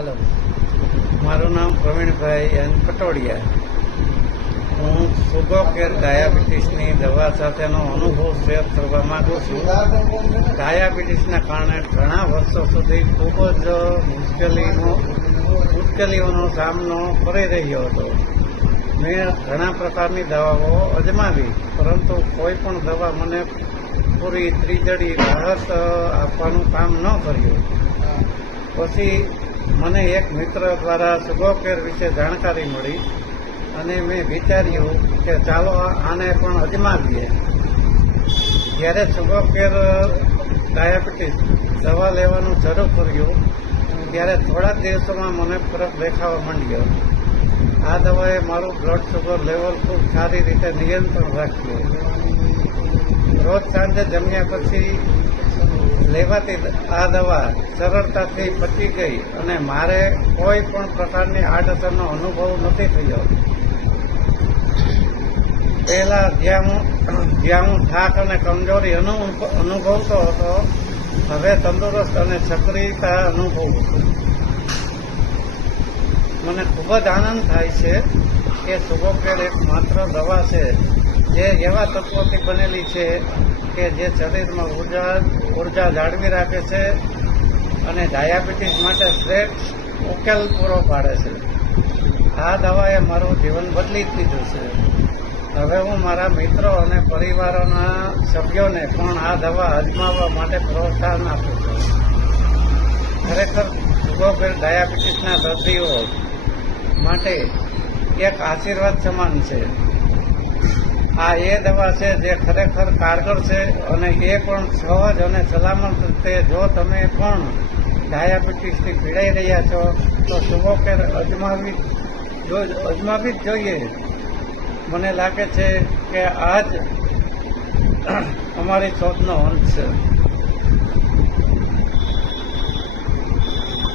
Hello, મારું નામ Pravinbhai N Patodia. હું સુગર કેર ડાયાબિટીસની દવા સાથેનો અનુભવ શેર કરવા માંગુ છું. ડાયાબિટીસના કારણે ઘણા વર્ષો સુધી ખૂબ જ મુશ્કેલીઓનો સામનો કરી રહ્યો હતો. મેં ઘણા પ્રકારની દવાઓ અજમાવી, પરંતુ કોઈ પણ દવા મને પૂરી ત્રિજડી રાહત આપવાનું કામ ન કર્યું. પછી મને એક મિત્ર દ્વારા સુગર કેર વિશે જાણકારી મળી અને મેં વિચાર્યું કે ચાલો આને પણ અજમાવીએ. જ્યારે સુગર કેર ડાયાબિટીસ દવા લેવાનું શરૂ કર્યું ત્યારે થોડા દિવસોમાં મને ફરક દેખાવા માંડ્યો. આ દવાએ મારું બ્લડ શુગર લેવલ ખૂબ સારી રીતે નિયંત્રણ રાખ્યું. રોજ સાંજે જમ્યા પછી લેવાતી આ દવા સરળતાથી પચી ગઈ અને મારે કોઈ પણ પ્રકારની આડઅસરનો અનુભવ નથી થયો. પહેલા જ્યાં હું થાક અને કમજોરી અનુભવતો હતો, હવે તંદુરસ્ત અને સક્રિયતા અનુભવું છું. મને ખૂબ જ આનંદ થાય છે કે સુગર કેર એક માત્ર દવા છે જે એવા તત્વોથી બનેલી છે કે જે શરીરમાં ઉર્જા જાળવી રાખે છે અને ડાયાબિટીસ માટે શ્રેષ્ઠ ઉકેલ પૂરો પાડે છે. આ દવાએ મારું જીવન બદલી દીધું છે. હવે હું મારા મિત્રો અને પરિવારના સભ્યોને પણ આ દવા અજમાવવા માટે પ્રોત્સાહન આપું છું. ખરેખર સુગર કેર ડાયાબિટીસના દર્દીઓ માટે એક આશીર્વાદ સમાન છે. આ એ દવા છે જે ખરેખર કારગર છે અને એ પણ સહજ અને સલામત રીતે. જો તમે પણ ડાયાબિટીસથી પીડાઈ રહ્યા છો તો સુગર કેર અજમાવી જ જોઈએ. મને લાગે છે કે આ જ અમારી શોધનો અંત છે.